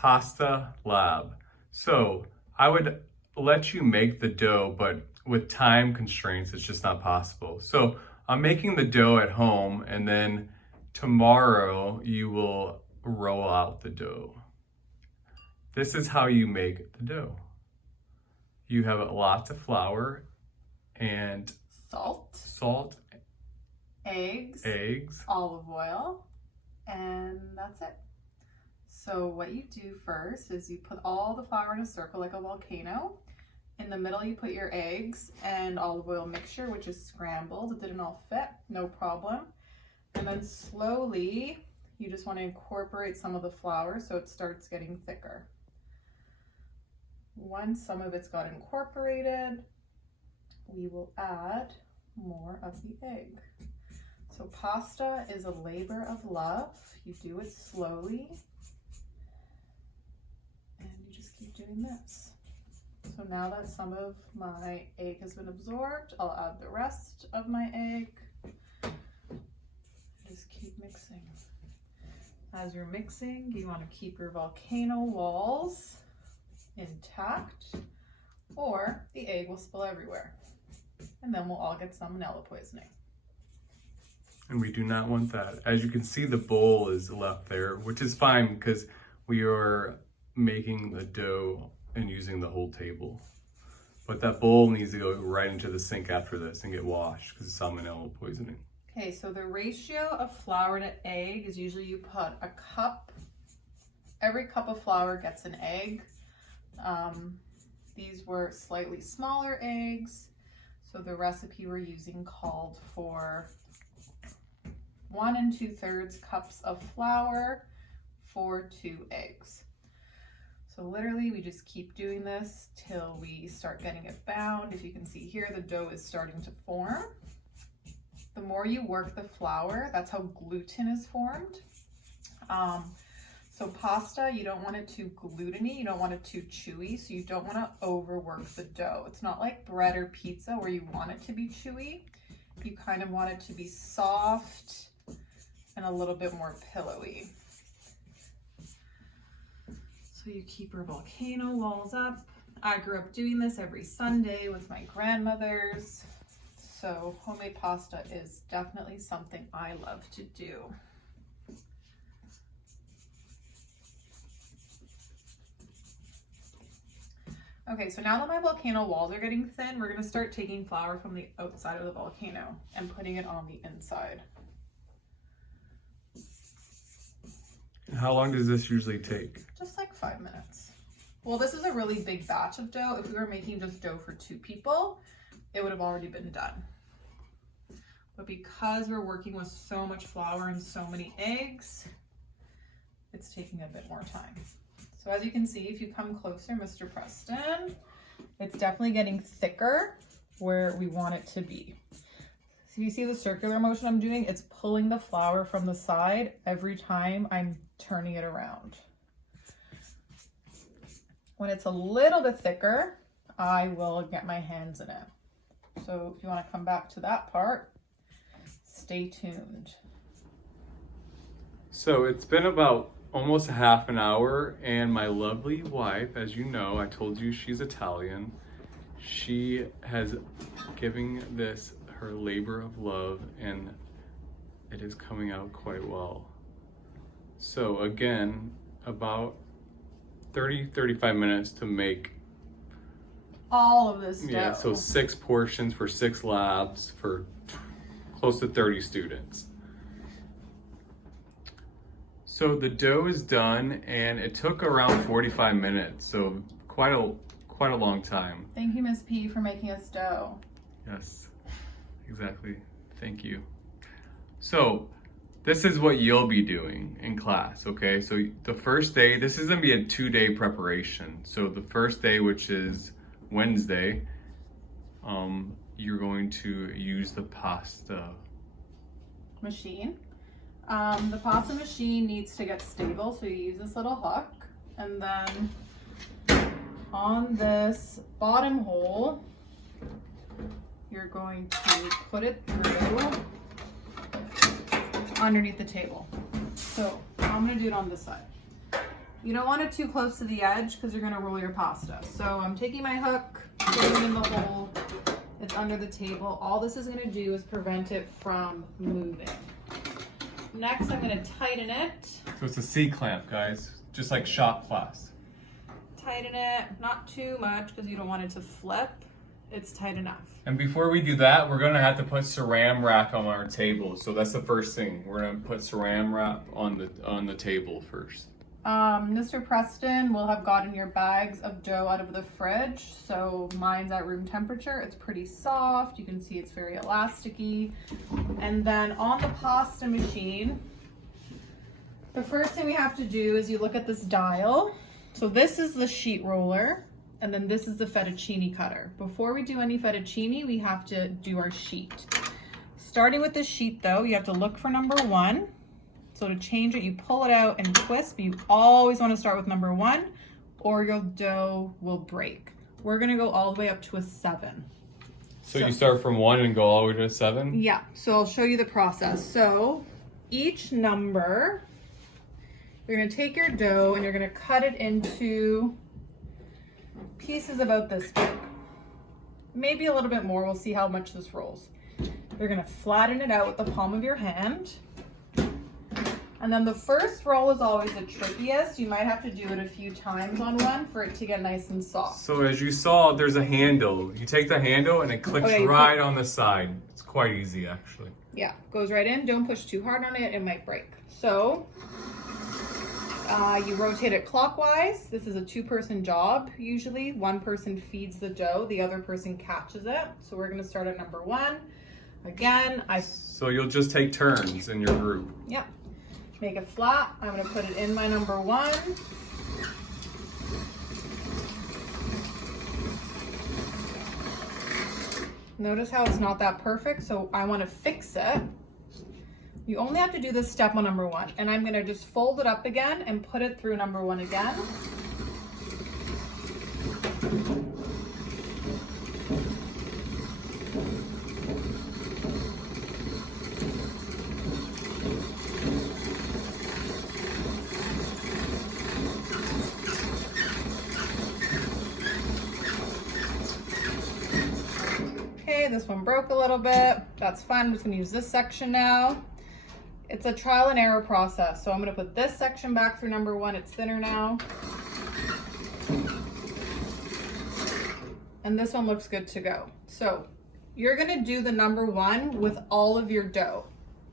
Pasta Lab. So I would let you make the dough, but with time constraints, it's just not possible. So I'm making the dough at home, and then tomorrow you will roll out the dough. This is how you make the dough. You have lots of flour and salt, eggs, olive oil, and that's it. So what you do first is you put all the flour in a circle like a volcano. In the middle you put your eggs and olive oil mixture, which is scrambled. It didn't all fit, no problem. And then slowly you just want to incorporate some of the flour so it starts getting thicker. Once some of it's got incorporated, we will add more of the egg. So pasta is a labor of love. You do it slowly, and you just keep doing this. So now that some of my egg has been absorbed, I'll add the rest of my egg. Just keep mixing. As you're mixing, you want to keep your volcano walls intact, or the egg will spill everywhere, and then we'll all get salmonella poisoning. And we do not want that. As you can see, the bowl is left there, which is fine because we are making the dough and using the whole table. But that bowl needs to go right into the sink after this and get washed because it's salmonella poisoning. Okay, so the ratio of flour to egg is usually you put a cup, every cup of flour gets an egg. These were slightly smaller eggs, so the recipe we're using called for 1 2/3 cups of flour for 2 eggs. So literally we just keep doing this till we start getting it bound. If you can see here, the dough is starting to form. The more you work the flour, that's how gluten is formed. So pasta, you don't want it too gluteny, you don't want it too chewy, so you don't want to overwork the dough. It's not like bread or pizza where you want it to be chewy. You kind of want it to be soft and a little bit more pillowy. So you keep your volcano walls up. I grew up doing this every Sunday with my grandmothers. So homemade pasta is definitely something I love to do. Okay, so now that my volcano walls are getting thin, we're gonna start taking flour from the outside of the volcano and putting it on the inside. How long does this usually take? Just like 5 minutes. Well, this is a really big batch of dough. If we were making just dough for 2 people, it would have already been done. But because we're working with so much flour and so many eggs, it's taking a bit more time. So as you can see, if you come closer, Mr. Preston, it's definitely getting thicker where we want it to be. So you see the circular motion I'm doing? It's pulling the flour from the side every time I'm turning it around. When it's a little bit thicker, I will get my hands in it. So if you want to come back to that part, stay tuned. So it's been about almost half an hour, and my lovely wife, as you know, I told you she's Italian. She has given this her labor of love, and it is coming out quite well. So again, about 30-35 minutes to make all of this dough. Yeah, so 6 portions for 6 labs for close to 30 students. So the dough is done, and it took around 45 minutes, so quite a long time. Thank you, Miss P, for making us dough. Yes, exactly. Thank you. So this is what you'll be doing in class, okay? So the first day, this is gonna be a 2-day preparation. So the first day, which is Wednesday, you're going to use the pasta machine. The pasta machine needs to get stable, so you use this little hook, and then on this bottom hole, you're going to put it through underneath the table. So I'm gonna do it on this side. You don't want it too close to the edge because you're gonna roll your pasta. So I'm taking my hook, putting it in the hole. It's under the table. All this is gonna do is prevent it from moving. Next, I'm gonna tighten it. So it's a C-clamp, guys, just like shop class. Tighten it, not too much because you don't want it to flip. It's tight enough. And before we do that, we're gonna have to put saran wrap on our table. So that's the first thing. We're gonna put saran wrap on the table first. Mr. Preston will have gotten your bags of dough out of the fridge. So mine's at room temperature. It's pretty soft. You can see it's very elasticy. And then on the pasta machine, the first thing we have to do is you look at this dial. So this is the sheet roller, and then this is the fettuccine cutter. Before we do any fettuccine, we have to do our sheet. Starting with the sheet though, you have to look for number 1. So to change it, you pull it out and twist, but you always want to start with number 1 or your dough will break. We're gonna go all the way up to a 7. So you start from 1 and go all the way to a 7? Yeah, so I'll show you the process. So each number, you're gonna take your dough and you're gonna cut it into pieces about this big. Maybe a little bit more, we'll see how much this rolls. You're gonna flatten it out with the palm of your hand. And then the first roll is always the trickiest. You might have to do it a few times on one for it to get nice and soft. So as you saw, there's a handle. You take the handle and it clicks right on the side. It's quite easy actually. Yeah, goes right in. Don't push too hard on it, it might break. So you rotate it clockwise. This is a 2-person job usually. One person feeds the dough, the other person catches it. So we're gonna start at number 1. Again, So you'll just take turns in your group. Yep. Make it flat. I'm gonna put it in my number 1. Notice how it's not that perfect, so I wanna fix it. You only have to do this step on number 1, and I'm gonna just fold it up again and put it through number 1 again. This one broke a little bit. That's fine. I'm just gonna use this section now. It's a trial and error process. So I'm gonna put this section back through number 1. It's thinner now. And this one looks good to go. So you're gonna do the number 1 with all of your dough,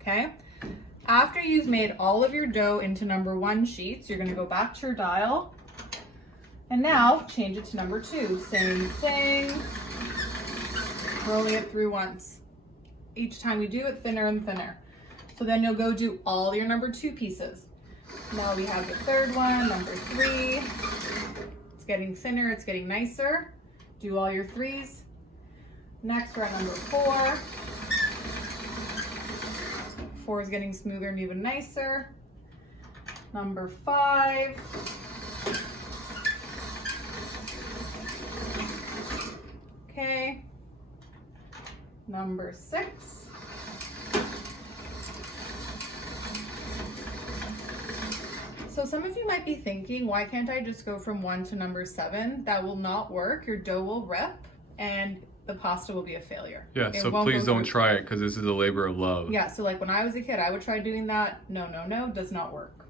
okay? After you've made all of your dough into number 1 sheets, you're gonna go back to your dial and now change it to number 2. Same thing. Rolling it through once. Each time you do it, thinner and thinner. So then you'll go do all your number 2 pieces. Now we have the 3rd one, number 3. It's getting thinner, it's getting nicer. Do all your 3s. Next we're at number 4. 4 is getting smoother and even nicer. Number 5. Okay. Number 6. So some of you might be thinking, why can't I just go from 1 to number 7? That will not work. Your dough will rip and the pasta will be a failure. Yeah, so please don't try it because this is a labor of love. Yeah, so like when I was a kid, I would try doing that. No, does not work.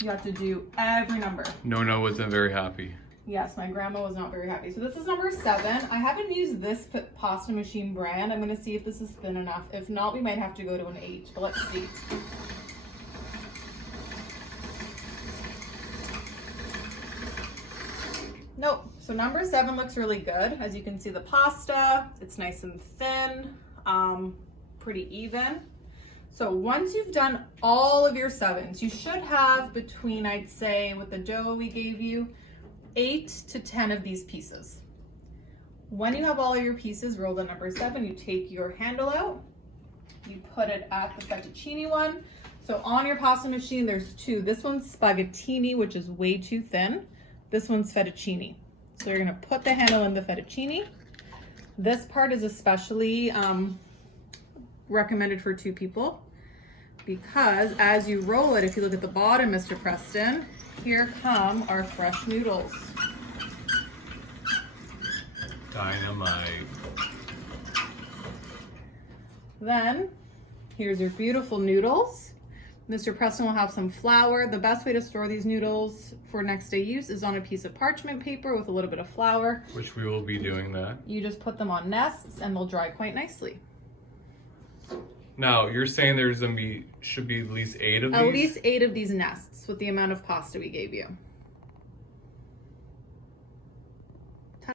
You have to do every number. No, wasn't very happy. Yes, my grandma was not very happy. So this is number 7. I haven't used this pasta machine brand. I'm gonna see if this is thin enough. If not, we might have to go to an 8, but let's see. Nope, so number 7 looks really good. As you can see the pasta, it's nice and thin, pretty even. So once you've done all of your 7s, you should have between, I'd say, with the dough we gave you, 8 to 10 of these pieces. When you have all of your pieces rolled at number 7, you take your handle out, you put it at the fettuccine one. So on your pasta machine, there's 2. This one's spaghettini, which is way too thin. This one's fettuccine. So you're gonna put the handle in the fettuccine. This part is especially recommended for 2 people. because as you roll it, if you look at the bottom, Mr. Preston, here come our fresh noodles. Dynamite. Then, here's your beautiful noodles. Mr. Preston will have some flour. The best way to store these noodles for next day use is on a piece of parchment paper with a little bit of flour. Which we will be doing that. You just put them on nests and they'll dry quite nicely. Now, you're saying should be at least 8 of these? At least 8 of these nests with the amount of pasta we gave you.